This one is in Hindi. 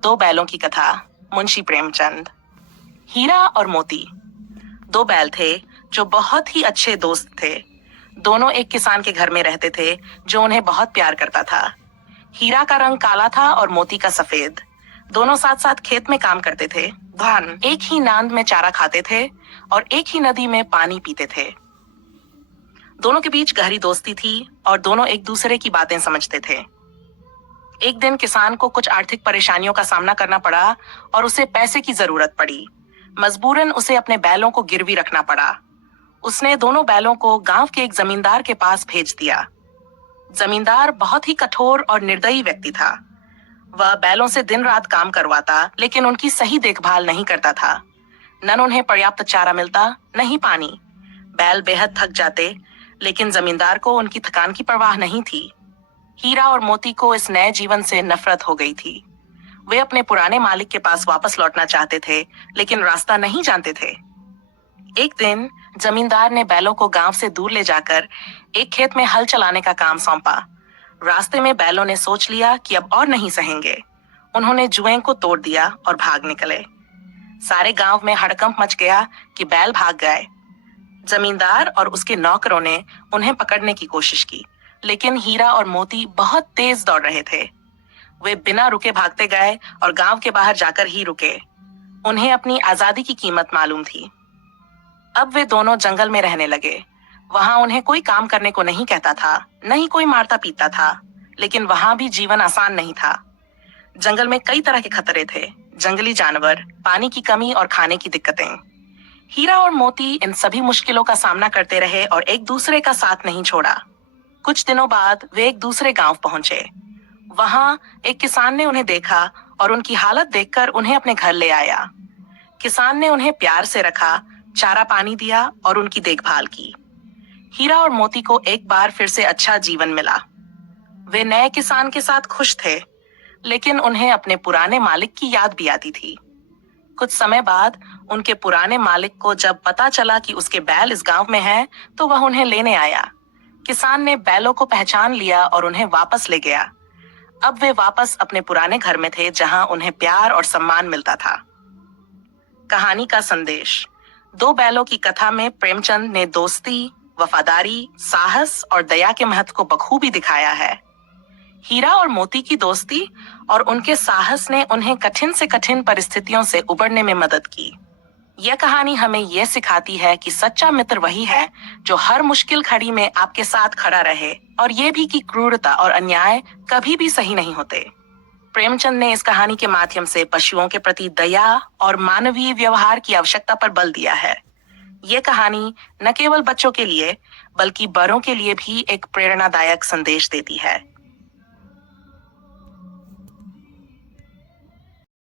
दो बैलों की कथा। मुंशी प्रेमचंद। हीरा और मोती दो बैल थे जो बहुत ही अच्छे दोस्त थे। दोनों एक किसान के घर में रहते थे जो उन्हें बहुत प्यार करता था। हीरा का रंग काला था और मोती का सफेद। दोनों साथ साथ खेत में काम करते थे। धान एक ही नांद में चारा खाते थे और एक ही नदी में पानी पीते थे। दोनों के बीच गहरी दोस्ती थी और दोनों एक दूसरे की बातें समझते थे। एक दिन किसान को कुछ आर्थिक परेशानियों का सामना करना पड़ा और उसे पैसे की जरूरत पड़ी। मजबूरन उसे अपने बैलों को गिरवी रखना पड़ा। उसने दोनों बैलों को गांव के एक जमींदार के पास भेज दिया। जमींदार बहुत ही कठोर और निर्दयी व्यक्ति था। वह बैलों से दिन रात काम करवाता, लेकिन उनकी सही देखभाल नहीं करता था। न उन्हें पर्याप्त चारा मिलता, न ही पानी। बैल बेहद थक जाते, लेकिन जमींदार को उनकी थकान की परवाह नहीं थी। हीरा और मोती को इस नए जीवन से नफरत हो गई थी। वे अपने पुराने मालिक के पास वापस लौटना चाहते थे, लेकिन रास्ता नहीं जानते थे। एक दिन जमींदार ने बैलों को गांव से दूर ले जाकर एक खेत में हल चलाने का काम सौंपा। रास्ते में बैलों ने सोच लिया कि अब और नहीं सहेंगे। उन्होंने जुएं को तोड़ दिया और भाग निकले। सारे गांव में हड़कंप मच गया कि बैल भाग गए। जमींदार और उसके नौकरों ने उन्हें पकड़ने की कोशिश की, लेकिन हीरा और मोती बहुत तेज दौड़ रहे थे। वे बिना रुके भागते गए और गांव के बाहर जाकर ही रुके। उन्हें अपनी आजादी की कीमत मालूम थी। अब वे दोनों जंगल में रहने लगे। वहां उन्हें कोई काम करने को नहीं कहता था, न ही कोई मारता पीटता था, लेकिन वहां भी जीवन आसान नहीं था। जंगल में कई तरह के खतरे थे, जंगली जानवर, पानी की कमी और खाने की दिक्कतें। हीरा और मोती इन सभी मुश्किलों का सामना करते रहे और एक दूसरे का साथ नहीं छोड़ा। कुछ दिनों बाद वे एक दूसरे गांव पहुंचे। वहां एक किसान ने उन्हें देखा और उनकी हालत देखकर उन्हें अपने घर ले आया। किसान ने उन्हें प्यार से रखा, चारा पानी दिया और उनकी देखभाल की। हीरा और मोती को एक बार फिर से अच्छा जीवन मिला। वे नए किसान के साथ खुश थे, लेकिन उन्हें अपने पुराने मालिक की याद भी आती थी। कुछ समय बाद उनके पुराने मालिक को जब पता चला कि उसके बैल इस गांव में हैं, तो वह उन्हें लेने आया। किसान ने बैलों को पहचान लिया और उन्हें वापस ले गया। अब वे वापस अपने पुराने घर में थे, जहां उन्हें प्यार और सम्मान मिलता था। कहानी का संदेश। दो बैलों की कथा में प्रेमचंद ने दोस्ती, वफादारी, साहस और दया के महत्व को बखूबी दिखाया है। हीरा और मोती की दोस्ती और उनके साहस ने उन्हें कठिन से कठिन परिस्थितियों से उबरने में मदद की। यह कहानी हमें यह सिखाती है कि सच्चा मित्र वही है जो हर मुश्किल घड़ी में आपके साथ खड़ा रहे, और यह भी कि क्रूरता और अन्याय कभी भी सही नहीं होते। प्रेमचंद ने इस कहानी के माध्यम से पशुओं के प्रति दया और मानवीय व्यवहार की आवश्यकता पर बल दिया है। यह कहानी न केवल बच्चों के लिए, बल्कि बड़ों के लिए भी एक प्रेरणादायक संदेश देती है।